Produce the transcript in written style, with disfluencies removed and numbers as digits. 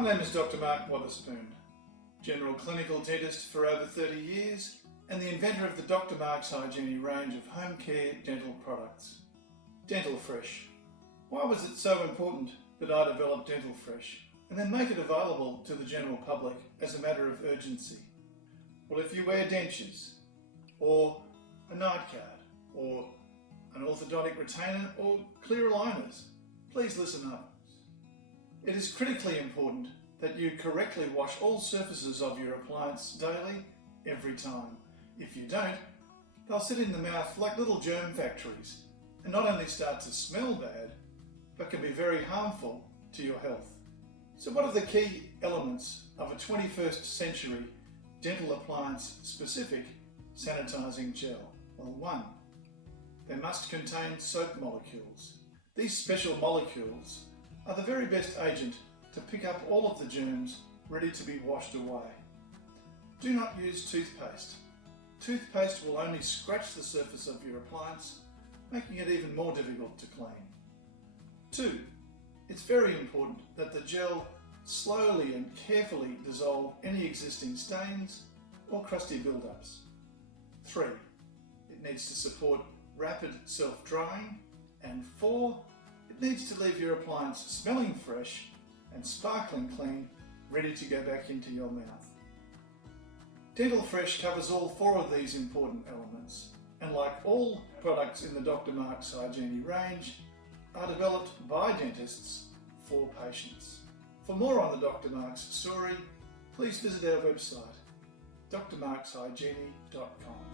My name is Dr. Mark Wotherspoon, General Clinical Dentist for over 30 years and the inventor of the Dr. Mark's HyGenie range of home care dental products. Dental Fresh. Why was it so important that I develop Dental Fresh and then make it available to the general public as a matter of urgency? Well, if you wear dentures, or a night guard, or an orthodontic retainer, or clear aligners, please listen up. It is critically important that you correctly wash all surfaces of your appliance daily, every time. If you don't, they'll sit in the mouth like little germ factories and not only start to smell bad, but can be very harmful to your health. So what are the key elements of a 21st century dental appliance specific sanitizing gel? Well, 1. They must contain soap molecules. These special molecules are the very best agent to pick up all of the germs ready to be washed away. Do not use toothpaste. Toothpaste will only scratch the surface of your appliance, making it even more difficult to clean. 2. It's very important that the gel slowly and carefully dissolve any existing stains or crusty buildups. 3. It needs to support rapid self-drying. And 4. It needs to leave your appliance smelling fresh and sparkling clean, ready to go back into your mouth. Dental Fresh covers all 4 of these important elements, and like all products in the Dr. Mark's HyGenie range, are developed by dentists for patients. For more on the Dr. Mark's story, please visit our website, drmarkshygiene.com.